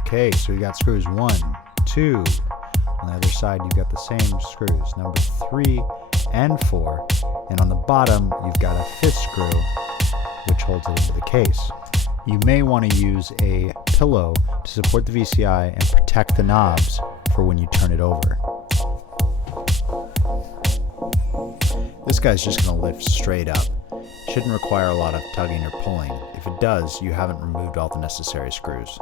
Okay, so you got screws 1, 2. On the other side, you've got the same screws, number 3 and 4. And on the bottom, you've got a 5th screw, which holds it into the case. You may want to use a pillow to support the VCI and protect the knobs for when you turn it over. This guy's just going to lift straight up. Shouldn't require a lot of tugging or pulling. If it does, you haven't removed all the necessary screws.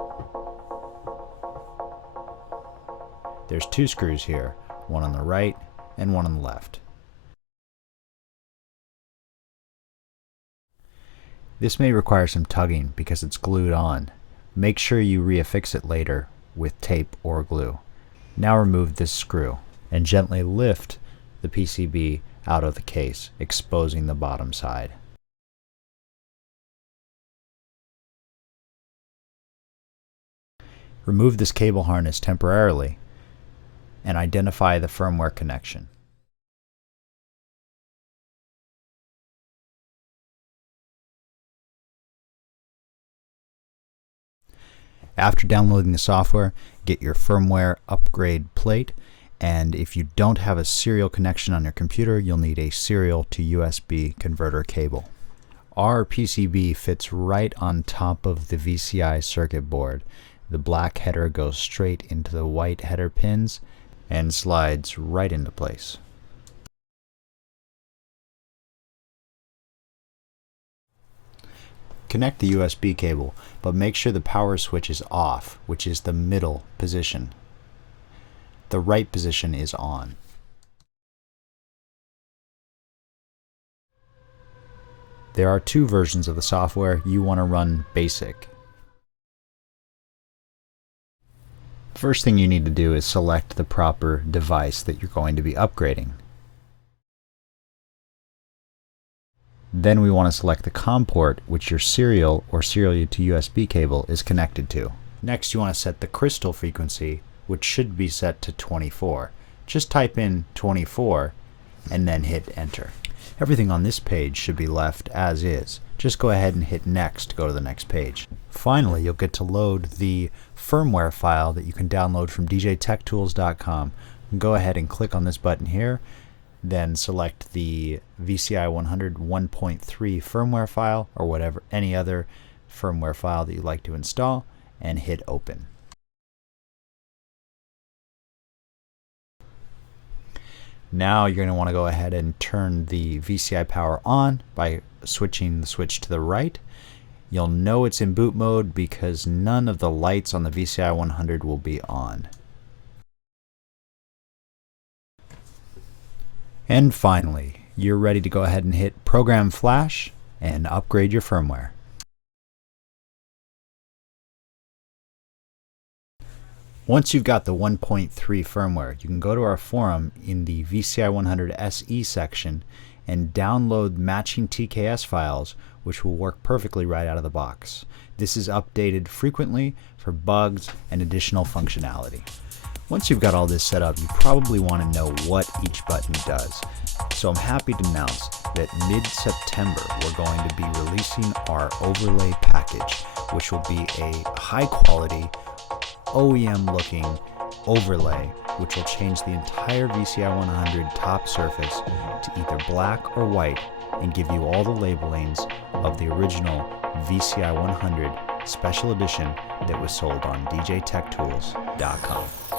There's 2 screws here, one on the right and one on the left. This may require some tugging because it's glued on. Make sure you reaffix it later with tape or glue. Now remove this screw and gently lift the PCB out of the case, exposing the bottom side. Remove this cable harness temporarily and identify the firmware connection. After downloading the software, get your firmware upgrade plate, and if you don't have a serial connection on your computer, you'll need a serial to USB converter cable. Our PCB fits right on top of the VCI circuit board. The black header goes straight into the white header pins and slides right into place. Connect the USB cable, but make sure the power switch is off, which is the middle position. The right position is on. There are 2 versions of the software. You want to run basic. First thing you need to do is select the proper device that you're going to be upgrading. Then we want to select the COM port which your serial or serial to USB cable is connected to. Next you want to set the crystal frequency, which should be set to 24. Just type in 24 and then hit enter. Everything on this page should be left as is. Just go ahead and hit next to go to the next page. Finally, you'll get to load the firmware file that you can download from djtechtools.com. Go ahead and click on this button here. Then select the VCI-100 1.3 firmware file or whatever, any other firmware file that you'd like to install, and hit open. Now you're going to want to go ahead and turn the VCI power on by switching the switch to the right. You'll know it's in boot mode because none of the lights on the VCI-100 will be on. And finally, you're ready to go ahead and hit Program Flash and upgrade your firmware. Once you've got the 1.3 firmware, you can go to our forum in the VCI-100 SE section and download matching TKS files, which will work perfectly right out of the box. This is updated frequently for bugs and additional functionality. Once you've got all this set up, you probably want to know what each button does. So I'm happy to announce that mid-September we're going to be releasing our overlay package, which will be a high-quality, OEM-looking overlay which will change the entire VCI-100 top surface to either black or white and give you all the labelings of the original VCI-100 Special Edition that was sold on djtechtools.com.